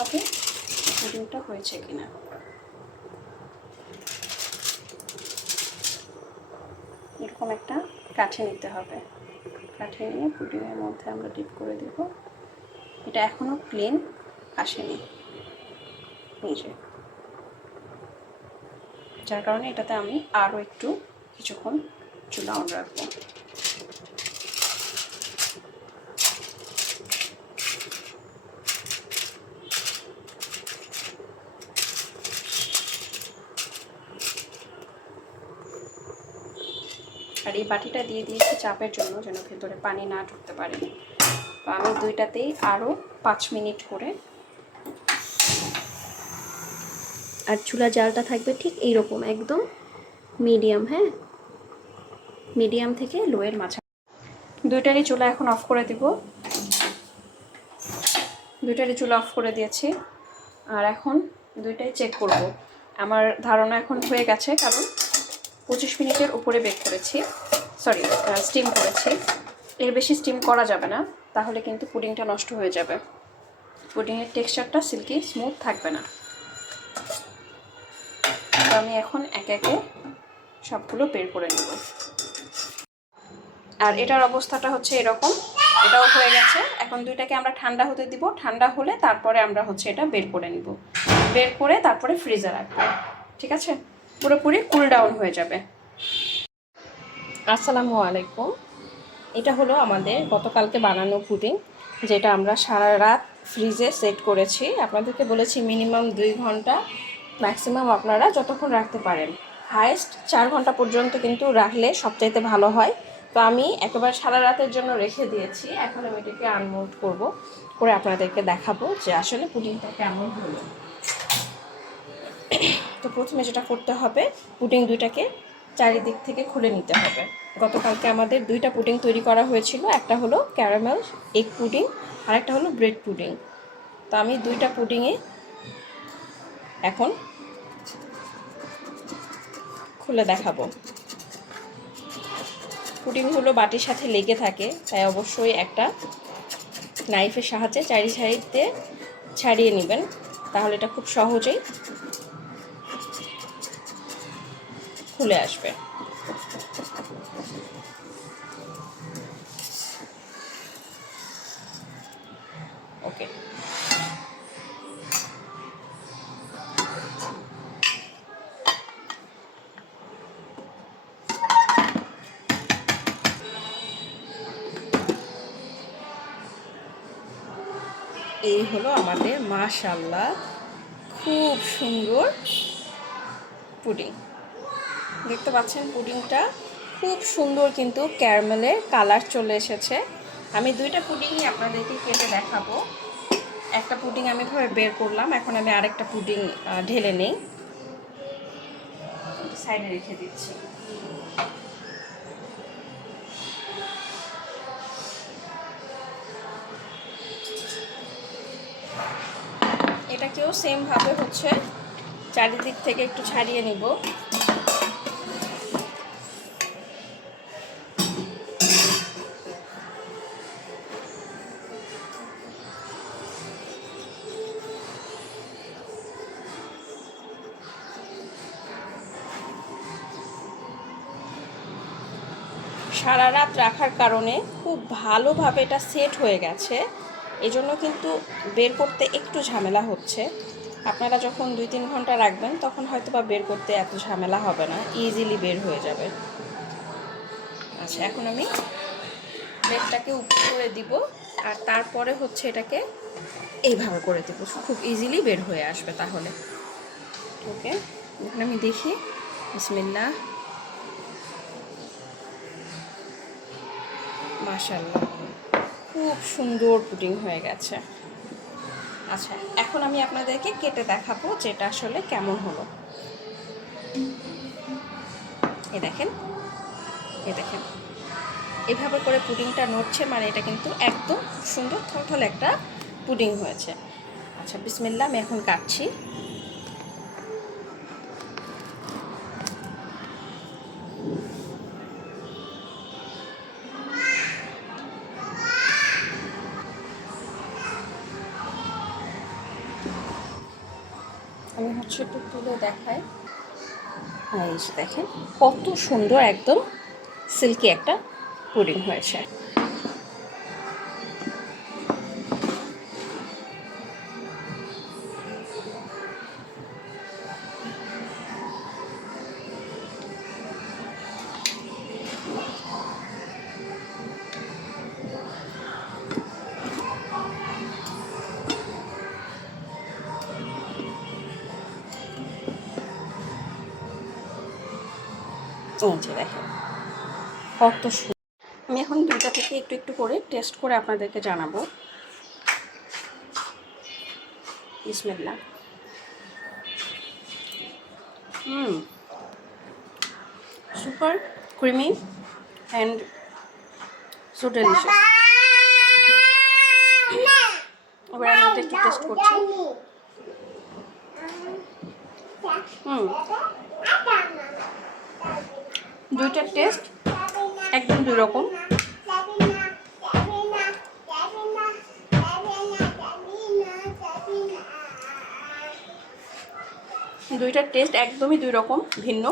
হবে পুডিংটা হয়েছে কিনা। এরকম একটা কাঠি নিতে হবে। কাঠি নিয়ে পুডিংয়ের মধ্যে আমরা ডিপ করে দেব। এটা এখনও ক্লিন আসেনি। নিজে যার কারণে এটাতে আমি আরও একটু কিছুক্ষণ চুলা অন রাখব। আর এই বাটিটা দিয়ে দিয়েছি চাপের জন্য যেন ভেতরে পানি না ঢুকতে পারে। তো আমি দুইটাতেই আরও পাঁচ মিনিট করে আর চুলা জালটা থাকবে ঠিক এইরকম, একদম মিডিয়াম হ্যাঁ? মিডিয়াম থেকে লোয়ের মাঝা দুইটারই চুলা এখন অফ করে দিব। দুইটারই চুলা অফ করে দিয়েছি। আর এখন দুইটাই চেক করব। আমার ধারণা এখন হয়ে গেছে, কারণ পঁচিশ মিনিটের উপরে বেক করেছি। সরি স্টিম করেছি। এর বেশি স্টিম করা যাবে না, তাহলে কিন্তু পুডিংটা নষ্ট হয়ে যাবে। পুডিংয়ের টেক্সচারটা সিল্কি স্মুথ থাকবে না। তো আমি এখন একে একে সবগুলো বের করে নেব। আর এটার অবস্থাটা হচ্ছে এরকম। এটাও হয়ে গেছে। এখন দুইটাকে আমরা ঠান্ডা হতে দিব। ঠান্ডা হলে তারপরে আমরা হচ্ছে এটা বের করে নিব। বের করে তারপরে ফ্রিজে রাখব। ঠিক আছে? পুরোপুরি কুল ডাউন হয়ে যাবে। আসসালামু আলাইকুম। এটা হলো আমাদের গতকালকে বানানো পুডিং, যেটা আমরা সারা রাত ফ্রিজে সেট করেছি। আপনাদেরকে বলেছি মিনিমাম দুই ঘণ্টা ম্যাক্সিমাম আপনারা যতক্ষণ রাখতে পারেন। হায়েস্ট চার ঘণ্টা পর্যন্ত কিন্তু রাখলে সবচাইতে ভালো হয়। তো আমি একেবারে সারা রাতের জন্য রেখে দিয়েছি। এখন আমি এটাকে আনমোল্ড করব, করে আপনাদেরকে দেখাবো যে আসলে পুডিংটা কেমন হলো। তো প্রথমে যেটা করতে হবে, পুডিং দুইটাকে চারিদিক থেকে খুলে নিতে হবে। গতকালকে আমাদের দুইটা পুডিং তৈরি করা হয়েছিল, একটা হলো ক্যারামেল এগ পুডিং আর একটা হলো ব্রেড পুডিং। তো আমি দুইটা পুডিংয়ে এখন খুলে দেখাবো। পুডিংগুলো বাটির সাথে লেগে থাকে, তাই অবশ্যই একটা নাইফের সাহায্যে চারি সাইডে ছাড়িয়ে নেবেন, তাহলে এটা খুব সহজেই খুলে আসবে। ওকে এই হলো আমাদের মাশাল্লাহ খুব সুন্দর পুডিং। দেখতে পাচ্ছেন পুডিংটা। খুব সুন্দর কিন্তু ক্যারামেলের কালার চলে এসেছে। আমি দুইটা পুডিংই আপনাদেরকে কেটে দেখাবো। একটা পুডিং আমি এভাবে বের করলাম, এখন আমি আরেকটা পুডিং ঢেলে নেই। সাইডে রেখে দিচ্ছি। এটাকেও সেমভাবে হচ্ছে চারিদিক থেকে একটু ছাড়িয়ে নিব। সারা রাত রাখার কারণে খুব ভালোভাবে এটা সেট হয়ে গেছে। এজন্য কিন্তু বের করতে একটু ঝামেলা হচ্ছে। আপনারা যখন দুই তিন ঘণ্টা রাখবেন, তখন হয়তো বা বের করতে এত ঝামেলা হবে না ইজিলি বের হয়ে যাবে। আচ্ছা এখন আমি ব্রেডটাকে উপরে করে দিব, আর তারপরে হচ্ছে এটাকে এইভাবে করে দেবো, খুব ইজিলি বের হয়ে আসবে তাহলে। ওকে, এখন আমি দেখি। বিসমিল্লা মাশাল্লাহ খুব সুন্দর পুডিং হয়ে গেছে। আচ্ছা এখন আমি আপনাদেরকে কেটে দেখাবো যেটা আসলে কেমন হলো। এ দেখেন এ দেখেন। এভাবে করে পুডিংটা নড়ছে মানে এটা কিন্তু একদম সুন্দর থলথল একটা পুডিং হয়েছে। আচ্ছা বিসমিল্লা আমি এখন কাটছি। আমি হচ্ছে একটু তুলে দেখাই। আর এই দেখেন, কত সুন্দর একদম সিল্কি একটা পুডিং হয়েছে। এই দেখেন। কত আমি এখন দুইটা থেকে একটু একটু করে টেস্ট করে আপনাদেরকে জানাব। বিসমিল্লা হুম। Super, creamy and so delicious একটু টেস্ট করছি। হুম। দুইটার টেস্ট একদম দুই রকম দুইটার টেস্ট একদমই দুই রকম ভিন্ন।